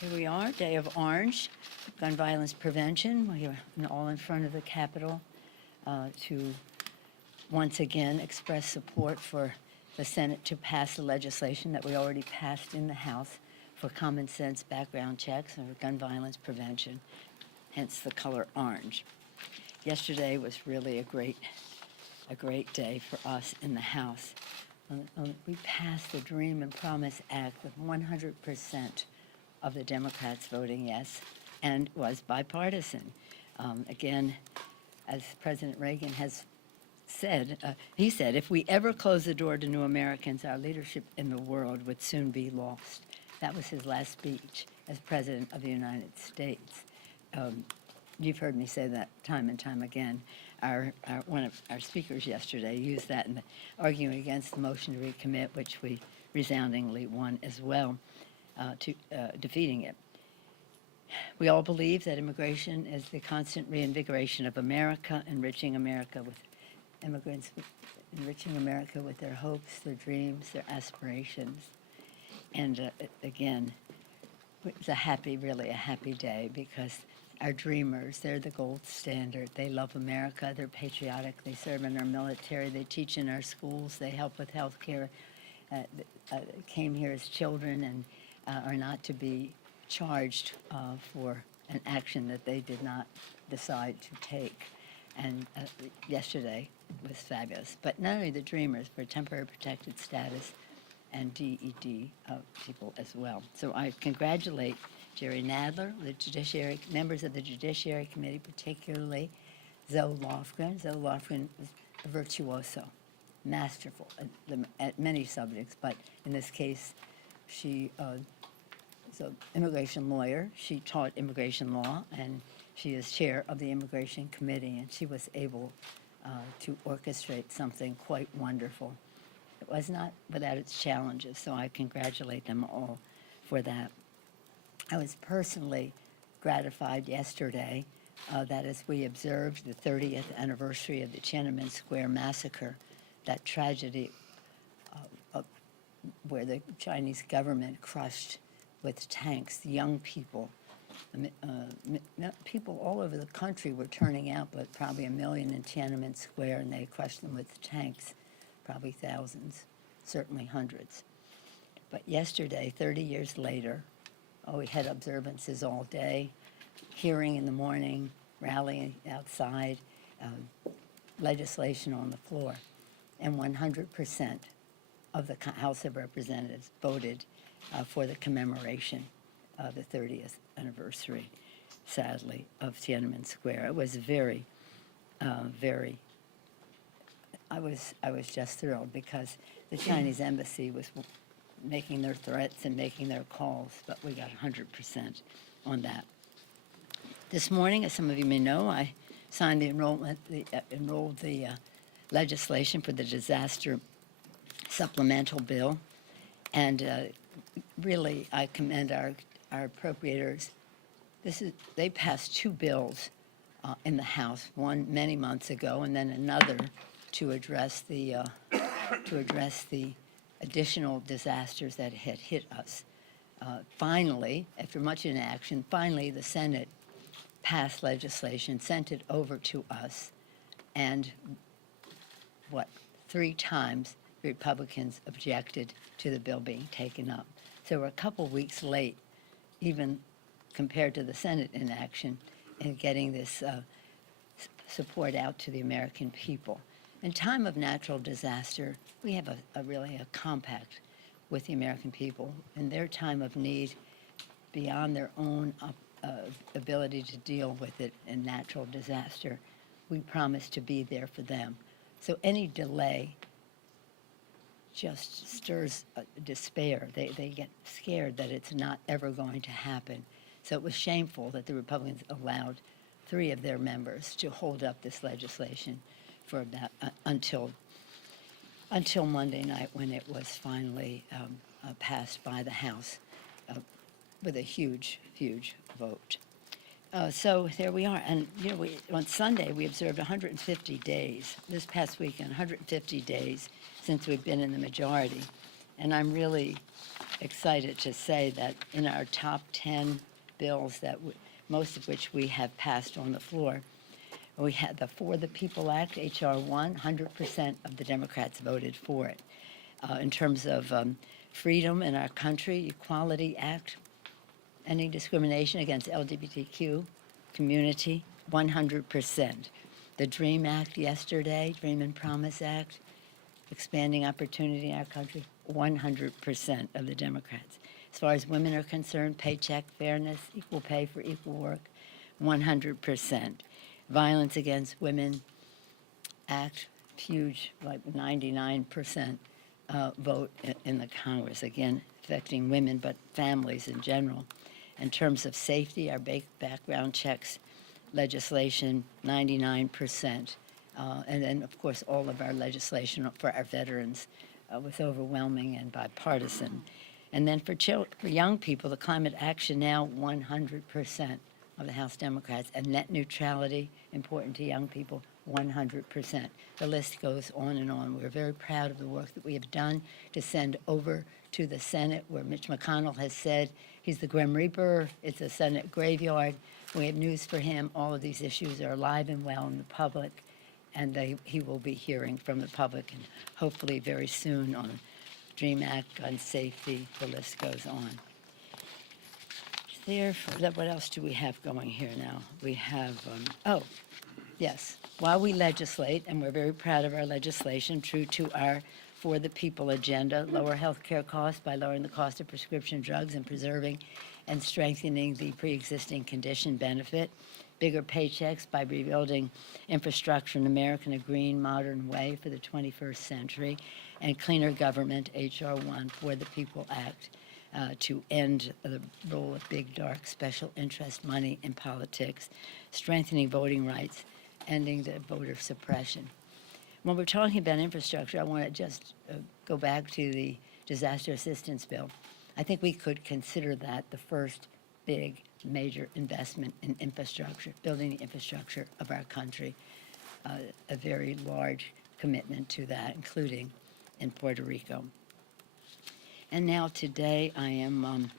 Here we are, Day of Orange, gun violence prevention. We are all in front of the Capitol to once again express support for the Senate to pass the legislation that we already passed in the House for common sense background checks and for gun violence prevention, hence the color orange. Yesterday was really a great day for us in the House. We passed the Dream and Promise Act with 100% of the Democrats voting yes, and was bipartisan. Again, as President Reagan has said, he said, if we ever close the door to new Americans, our leadership in the world would soon be lost. That was his last speech as President of the United States. You've heard me say that time and time again. One of our speakers yesterday used that in arguing against the motion to recommit, which we resoundingly won as well, defeating it. We all believe that immigration is the constant reinvigoration of America, enriching America with immigrants, enriching America with their hopes, their dreams, their aspirations. And again, it's really a happy day because our dreamers, they're the gold standard. They love America, they're patriotic, they serve in our military, they teach in our schools, they help with health care, came here as children and are not to be charged for an action that they did not decide to take. And yesterday was fabulous. But not only the dreamers, for temporary protected status and DED people as well. So I congratulate Jerry Nadler, the members of the Judiciary Committee, particularly Zoe Lofgren. Zoe Lofgren was a virtuoso, masterful at many subjects, but in this case, she is an immigration lawyer. She taught immigration law, and she is chair of the Immigration Committee, and she was able to orchestrate something quite wonderful. It was not without its challenges, so I congratulate them all for that. I was personally gratified yesterday that as we observed the 30th anniversary of the Tiananmen Square massacre, that tragedy where the Chinese government crushed with tanks young people. People all over the country were turning out, but probably 1 million in Tiananmen Square, and they crushed them with tanks, probably thousands, certainly hundreds. But yesterday, 30 years later, we had observances all day, hearing in the morning, rallying outside, legislation on the floor, and 100% of the House of Representatives voted for the commemoration of the 30th anniversary, sadly, of Tiananmen Square. It was very, I was just thrilled because the Chinese embassy was making their threats and making their calls, but we got 100% on that. This morning, as some of you may know, I signed enrolled the legislation for the disaster supplemental bill, and really I commend our appropriators. They passed 2 bills in the House, one many months ago, and then another to address the additional disasters that had hit us. Finally, after much inaction, the Senate passed legislation, sent it over to us, and 3 times Republicans objected to the bill being taken up. So we're a couple weeks late, even compared to the Senate inaction, in getting this support out to the American people. In time of natural disaster, we have really a compact with the American people. In their time of need, beyond their own ability to deal with it in natural disaster, we promise to be there for them. So any delay just stirs despair. They get scared that it's not ever going to happen. So it was shameful that the Republicans allowed 3 of their members to hold up this legislation for about until Monday night, when it was finally passed by the House with a huge vote. So there we are, and on Sunday we observed 150 days. This past weekend, 150 days since we've been in the majority, and I'm really excited to say that in our top 10 bills that most of which we have passed on the floor, we had the For the People Act, H.R. 1, 100% of the Democrats voted for it. In terms of freedom in our country, Equality Act, ending discrimination against LGBTQ community, 100%. The DREAM Act yesterday, Dream and Promise Act, expanding opportunity in our country, 100% of the Democrats. As far as women are concerned, paycheck fairness, equal pay for equal work, 100%. Violence Against Women Act, huge, like 99% vote in the Congress, again, affecting women, but families in general. In terms of safety, our background checks legislation, 99%. And then, of course, all of our legislation for our veterans was overwhelming and bipartisan. And then for young people, the Climate Action Now, 100% of the House Democrats, and net neutrality, important to young people, 100%. The list goes on and on. We're very proud of the work that we have done to send over to the Senate, where Mitch McConnell has said he's the Grim Reaper, it's a Senate graveyard. We have news for him. All of these issues are alive and well in the public, and he will be hearing from the public, and hopefully very soon on DREAM Act, gun safety, the list goes on. What else do we have going here now? We have, yes, while we legislate, and we're very proud of our legislation, true to our For the People agenda, lower health care costs by lowering the cost of prescription drugs and preserving and strengthening the pre-existing condition benefit, bigger paychecks by rebuilding infrastructure in America in a green, modern way for the 21st century, and cleaner government, H.R. 1, For the People Act, to end the role of big, dark, special interest money in politics, strengthening voting rights, ending the voter suppression. When we're talking about infrastructure, I want to just go back to the disaster assistance bill. I think we could consider that the first big, major investment in infrastructure, building the infrastructure of our country, a very large commitment to that, including in Puerto Rico. And now today, I am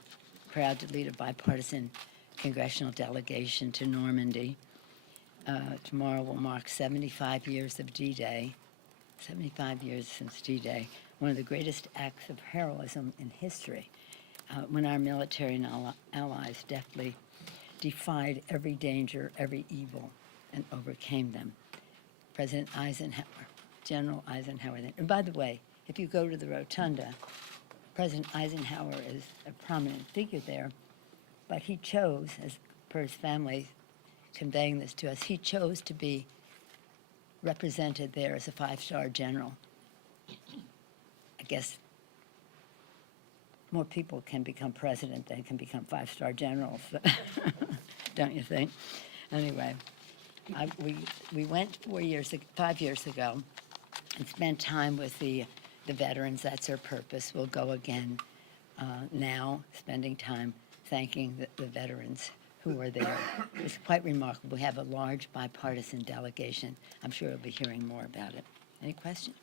proud to lead a bipartisan congressional delegation to Normandy. Tomorrow will mark 75 years of D-Day, 75 years since D-Day, one of the greatest acts of heroism in history, when our military and allies deftly defied every danger, every evil, and overcame them. President Eisenhower, General Eisenhower. And by the way, if you go to the rotunda, President Eisenhower is a prominent figure there, but he chose, as per his family conveying this to us, he chose to be represented there as a five-star general. I guess more people can become president than can become five-star generals, don't you think? Anyway, we went 5 years ago and spent time with the veterans. That's our purpose. We'll go again now, spending time thanking the veterans who were there. It's quite remarkable. We have a large bipartisan delegation. I'm sure we'll be hearing more about it. Any questions?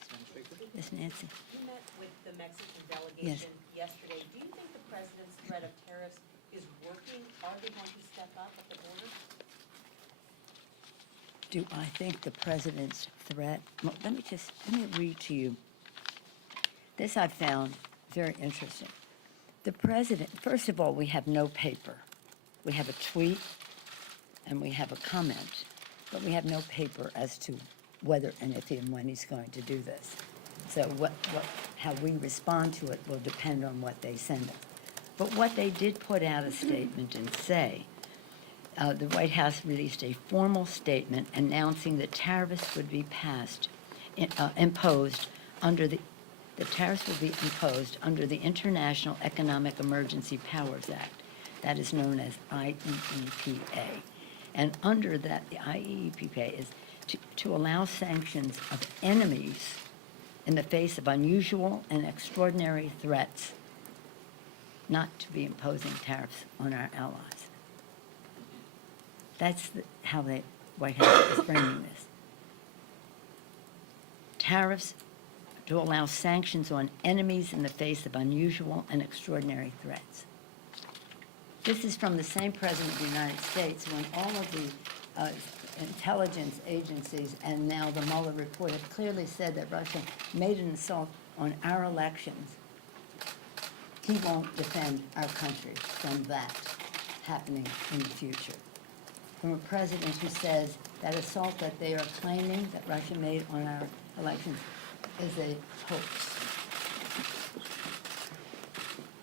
Yes, Nancy. You met with the Mexican delegation yesterday. Do you think the president's threat of tariffs is working? Are they going to step up at the border? Do I think the president's threat? Well, let me read to you. This I found very interesting. The president, first of all, we have no paper. We have a tweet and we have a comment, but we have no paper as to whether and if and when he's going to do this. So how we respond to it will depend on what they send us. But what they did put out a statement and say, the White House released a formal statement announcing that tariffs would be imposed under the tariffs will be imposed under the International Economic Emergency Powers Act. That is known as IEEPA. And under that, the IEEPA is to allow sanctions of enemies in the face of unusual and extraordinary threats, not to be imposing tariffs on our allies. That's how the White House is framing this. Tariffs to allow sanctions on enemies in the face of unusual and extraordinary threats. This is from the same President of the United States when all of the intelligence agencies and now the Mueller report have clearly said that Russia made an assault on our elections. He won't defend our country from that happening in the future. From a president who says that assault that they are claiming that Russia made on our elections is a hoax.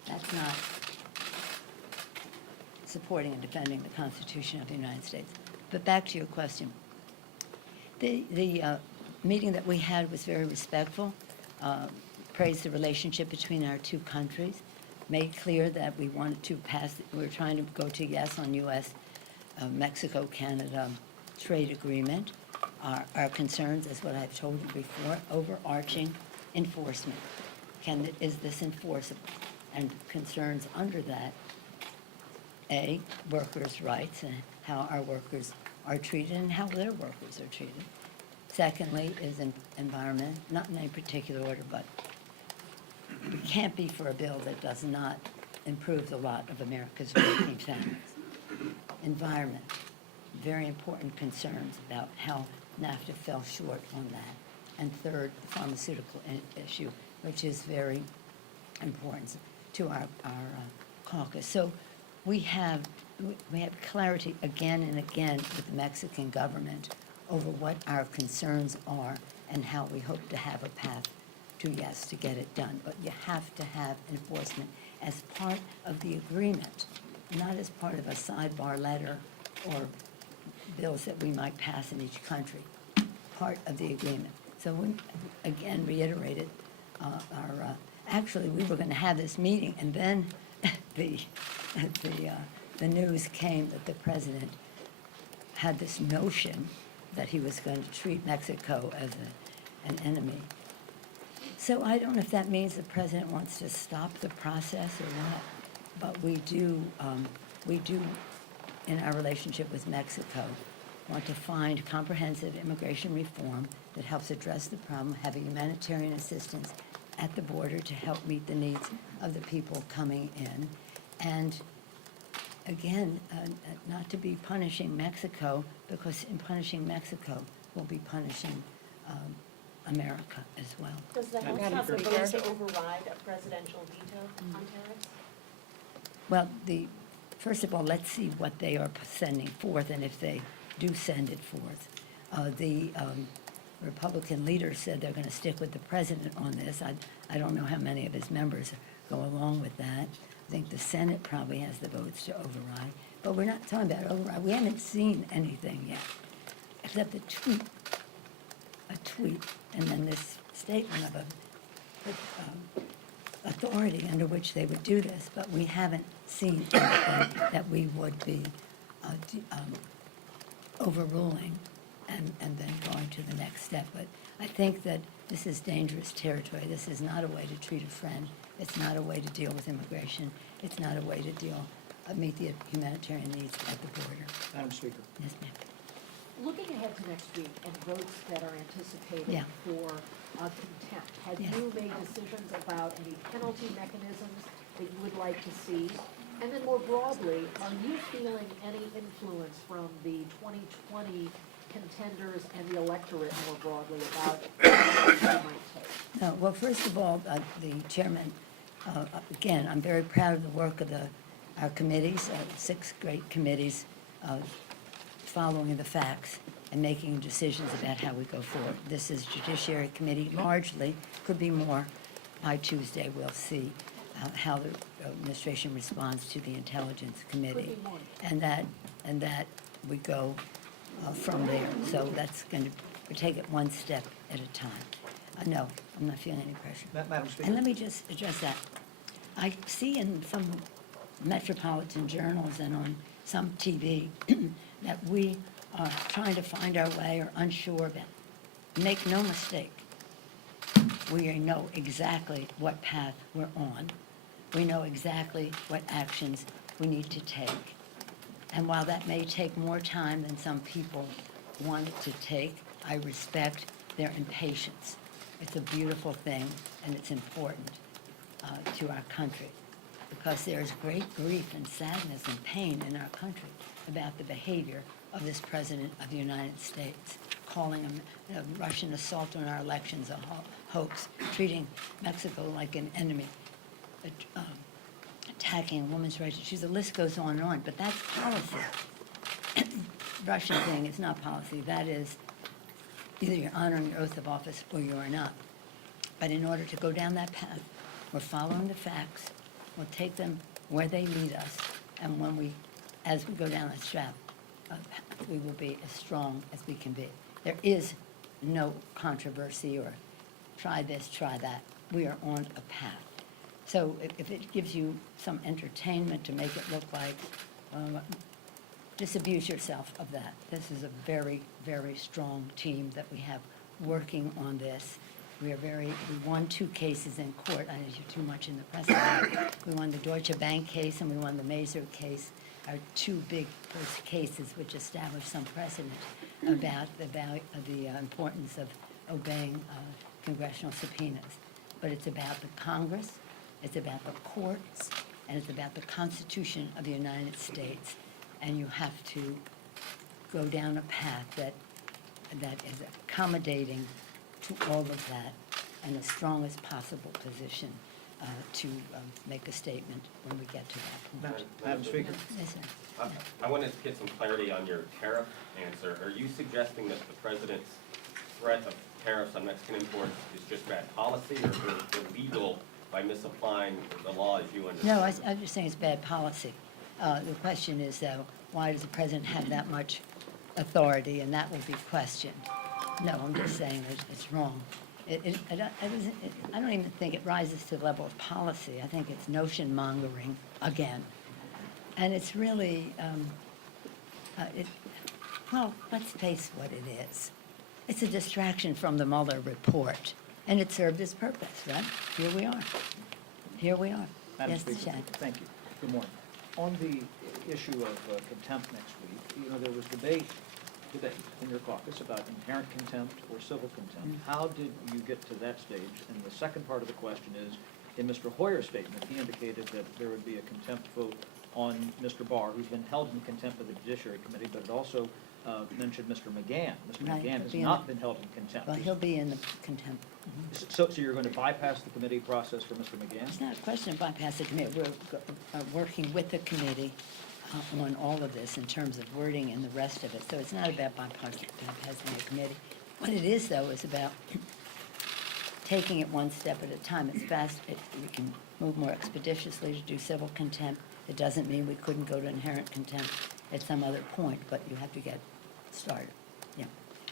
That's not supporting and defending the Constitution of the United States. But back to your question. The meeting that we had was very respectful, praised the relationship between our two countries, made clear that we wanted to pass, we were trying to go to yes on U.S. Mexico-Canada trade agreement. Our concerns, as what I've told you before, overarching enforcement. Is this enforceable? And concerns under that, A, workers' rights and how our workers are treated and how their workers are treated. Secondly is environment, not in any particular order, but we can't be for a bill that does not improve the lot of America's working families. Environment, very important concerns about how NAFTA fell short on that. And third, the pharmaceutical issue, which is very important to our caucus. So we have clarity again and again with the Mexican government over what our concerns are and how we hope to have a path to yes to get it done. But you have to have enforcement as part of the agreement, not as part of a sidebar letter or bills that we might pass in each country, part of the agreement. So we, again, reiterated actually, we were going to have this meeting, and then the news came that the president had this notion that he was going to treat Mexico as an enemy. So I don't know if that means the president wants to stop the process or what, but we do, in our relationship with Mexico, want to find comprehensive immigration reform that helps address the problem, having humanitarian assistance at the border to help meet the needs of the people coming in. And again, not to be punishing Mexico, because in punishing Mexico, we'll be punishing America as well. Does the House have the vote to override a presidential veto on tariffs? Well, first of all, let's see what they are sending forth, and if they do send it forth. The Republican leader said they're going to stick with the president on this. I don't know how many of his members go along with that. I think the Senate probably has the votes to override. But we're not talking about override. We haven't seen anything yet, except a tweet, and then this statement of authority under which they would do this. But we haven't seen anything that we would be overruling and then going to the next step. But I think that this is dangerous territory. This is not a way to treat a friend. It's not a way to deal with immigration. It's not a way to meet the humanitarian needs at the border. Madam Speaker. Yes, ma'am. Looking ahead to next week and votes that are anticipated Yeah. for contempt, have Yeah. you made decisions about any penalty mechanisms that you would like to see? And then more broadly, are you feeling any influence from the 2020 contenders and the electorate more broadly about what you might take? No, well, first of all, the chairman, again, I'm very proud of the work of our committees, 6 great committees, following the facts and making decisions about how we go forward. This is Judiciary Committee largely, could be more. By Tuesday, we'll see how the administration responds to the Intelligence Committee. Could be more. And that we go from there. So that's going to, we take it one step at a time. No, I'm not feeling any pressure. Madam Speaker. And let me just address that. I see in some metropolitan journals and on some TV that we are trying to find our way or unsure about. Make no mistake, we know exactly what path we're on. We know exactly what actions we need to take. And while that may take more time than some people want it to take, I respect their impatience It's a beautiful thing, and it's important to our country, because there is great grief and sadness and pain in our country about the behavior of this President of the United States, calling a Russian assault on our elections a hoax, treating Mexico like an enemy, attacking women's rights issues. The list goes on and on, but that's policy. Russian thing is not policy. That is either you're honoring your oath of office or you are not. But in order to go down that path, we're following the facts. We'll take them where they lead us, and as we go down that path, we will be as strong as we can be. There is no controversy or try this, try that. We are on a path. So if it gives you some entertainment to make it look like, disabuse yourself of that. This is a very, very strong team that we have working on this. We won 2 cases in court. I didn't do too much in the press about it. We won the Deutsche Bank case and we won the Mazer case, our 2 big first cases which established some precedent about the importance of obeying congressional subpoenas. But it's about the Congress, it's about the courts, and it's about the Constitution of the United States. And you have to go down a path that is accommodating to all of that and the strongest possible position to make a statement when we get to that point. Madam Speaker, Yes, sir. I wanted to get some clarity on your tariff answer. Are you suggesting that the president's threat of tariffs on Mexican imports is just bad policy or illegal by misapplying the law as you understand? No, I'm just saying it's bad policy. The question is, though, why does the president have that much authority, and that will be questioned. No, I'm just saying that it's wrong. I don't even think it rises to the level of policy. I think it's notion mongering again. And it's really, well, let's face what it is. It's a distraction from the Mueller report, and it served its purpose, right? Here we are. Here we are. Madam Yes, Speaker, Chad. thank you. Good morning. On the issue of contempt next week, there was debate in your caucus about inherent contempt or civil contempt. How did you get to that stage? And the second part of the question is, in Mr. Hoyer's statement, he indicated that there would be a contempt vote on Mr. Barr, who's been held in contempt of the Judiciary Committee, but it also mentioned Mr. McGahn. Mr. Right, McGahn he'll has be in not the- been held in contempt. Well, he'll be in the contempt. So you're going to bypass the committee process for Mr. McGahn? It's not a question of bypassing the committee. We're working with the committee on all of this in terms of wording and the rest of it. So it's not about bypassing the committee. What it is, though, is about taking it one step at a time. It's fast. We can move more expeditiously to do civil contempt. It doesn't mean we couldn't go to inherent contempt at some other point, but you have to get started. Yeah.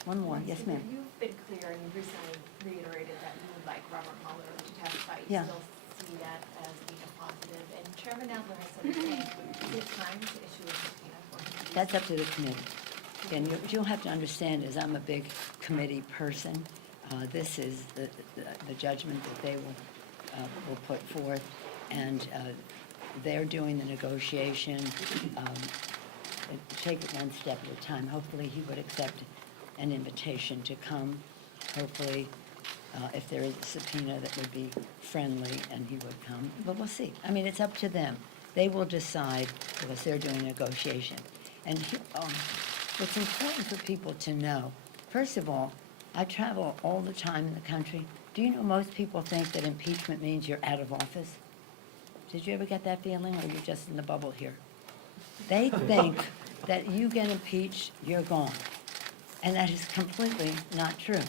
One more. Yes, ma'am. You've been clear, and you've recently reiterated that you would like Robert Mueller to testify. You Yeah. still see that as being a positive. And Chairman Nadler has said the same. Is it time to issue a subpoena for him? That's up to the committee. And what you'll have to understand is I'm a big committee person. This is the judgment that they will put forth, and they're doing the negotiation. Take it one step at a time. Hopefully, he would accept an invitation to come. Hopefully, if there is a subpoena, that would be friendly, and he would come. But we'll see. I mean, it's up to them. They will decide because they're doing negotiation. And what's important for people to know, first of all, I travel all the time in the country. Do you know most people think that impeachment means you're out of office? Did you ever get that feeling, or are you just in the bubble here? They think that you get impeached, you're gone. And that is completely not true.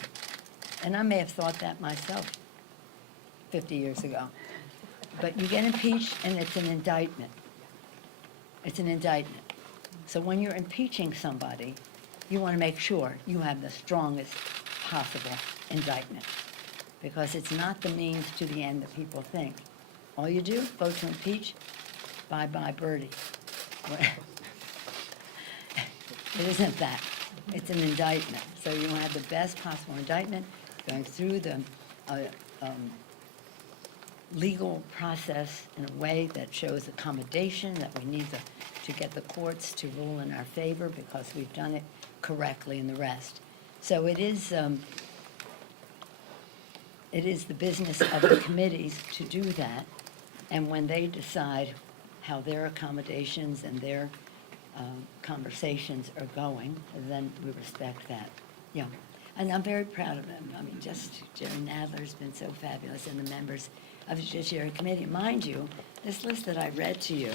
And I may have thought that myself 50 years ago. But you get impeached, and it's an indictment. It's an indictment. So when you're impeaching somebody, you want to make sure you have the strongest possible indictment, because it's not the means to the end that people think. All you do, vote to impeach, bye-bye birdie. It isn't that. It's an indictment. So you want to have the best possible indictment, going through the legal process in a way that shows accommodation, that we need to get the courts to rule in our favor because we've done it correctly and the rest. So it is, it is the business of the committees to do that. And when they decide how their accommodations and their conversations are going, then we respect that. Yeah. And I'm very proud of them. I mean, just Jerry Nadler's been so fabulous, and the members of the Judiciary Committee. Mind you, this list that I read to you,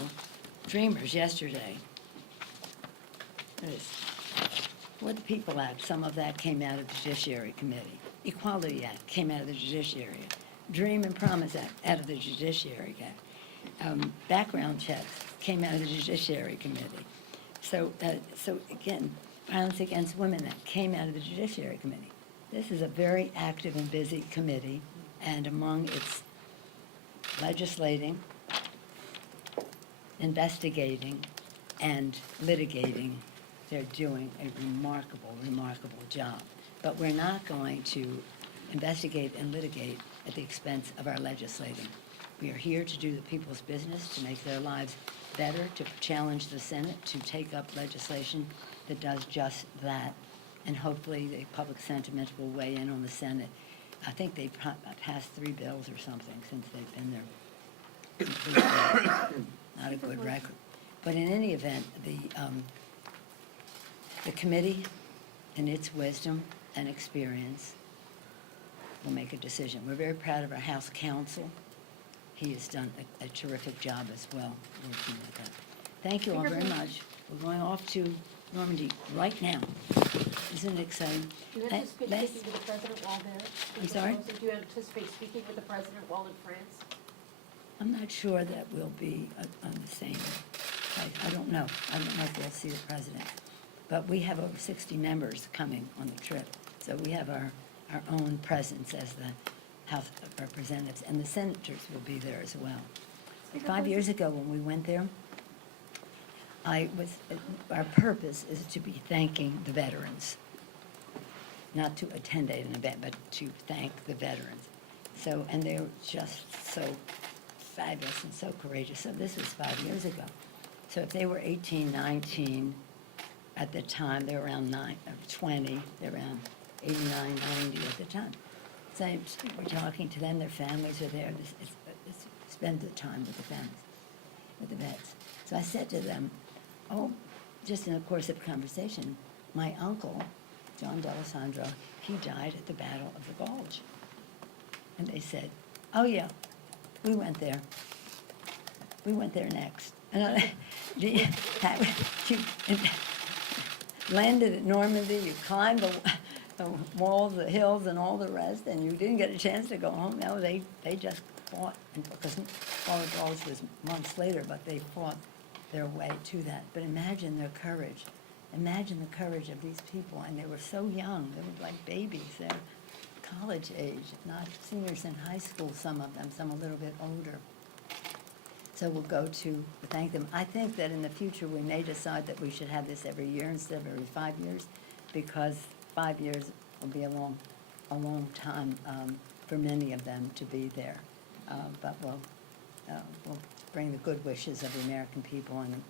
Dreamers yesterday, is what the People Act, some of that came out of the Judiciary Committee. Equality Act came out of the Judiciary. Dream and Promise Act out of the Judiciary Act. Background checks came out of the Judiciary Committee. So again, Violence Against Women Act came out of the Judiciary Committee. This is a very active and busy committee, and among its legislating, investigating, and litigating, they're doing a remarkable, remarkable job. But we're not going to investigate and litigate at the expense of our legislating. We are here to do the people's business, to make their lives better, to challenge the Senate, to take up legislation that does just that. And hopefully the public sentiment will weigh in on the Senate. I think they've passed 3 bills or something since they've been there. Not a good record. But in any event, the committee, in its wisdom and experience, will make a decision. We're very proud of our House Counsel. He has done a terrific job as well, working with that. Thank you all very much. We're going off to Normandy right now. Isn't it exciting? Do you anticipate Les- speaking with the president while there? I'm sorry? Do you anticipate speaking with the president while in France? I'm not sure that we'll be on the same place. I don't know. I don't know if we'll see the president. But we have over 60 members coming on the trip. So we have our own presence as the House of Representatives, and the senators will be there as well. 5 years ago, when we went there, our purpose is to be thanking the veterans, not to attend an event, but to thank the veterans. So, and they're just so fabulous and so courageous. So this was 5 years ago. So if they were 18, 19, at the time, they were around 20, they're around 89, 90 at the time. So we're talking to them, their families are there. It's spend the time with the families, with the vets. So I said to them, oh, just in the course of conversation, my uncle, John D'Alessandro, he died at the Battle of the Bulge. And they said, oh yeah, we went there. We went there next. And you landed at Normandy, you climbed the walls, the hills, and all the rest, and you didn't get a chance to go home. No, they just fought, and because Battle of the Bulge was months later, but they fought their way to that. But imagine their courage. Imagine the courage of these people, and they were so young. They were like babies. They're college age, not seniors in high school, some of them, some a little bit older. So we'll go to thank them. I think that in the future, we may decide that we should have this every year instead of every 5 years, because 5 years will be a long time for many of them to be there. But we'll bring the good wishes of the American people in the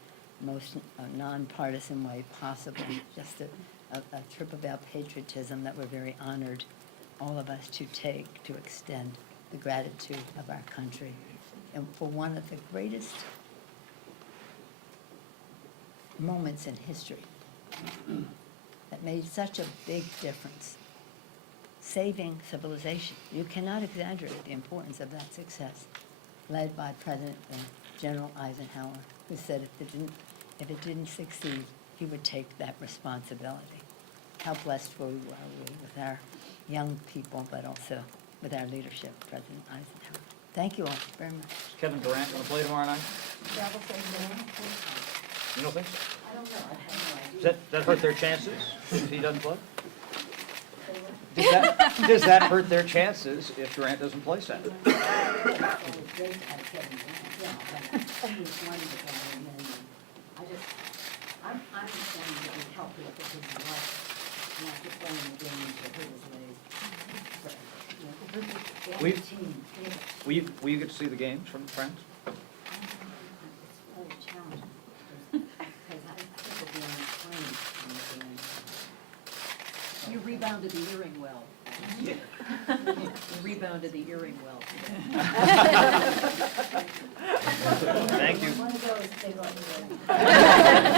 most nonpartisan way possible. Just a trip about patriotism that we're very honored, all of us, to take, to extend the gratitude of our country. And for one of the greatest moments in history that made such a big difference, saving civilization. You cannot exaggerate the importance of that success, led by President General Eisenhower, who said if it didn't succeed, he would take that responsibility. How blessed are we with our young people, but also with our leadership, President Eisenhower. Thank you all very much. Kevin Durant going to play tomorrow night? Travel safe, You don't think so? I don't know, I have no idea. Does that hurt their chances if he doesn't play? Does that hurt their chances if Durant doesn't play Saturday? I'm just saying that we help with the his life, not just playing the game for his legs. Will you get to see the games from France? It's really challenging, because I think we'll be on the plane when we're doing. You rebounded the hearing well. You rebounded the earring well today. Thank you. One of those, they love you.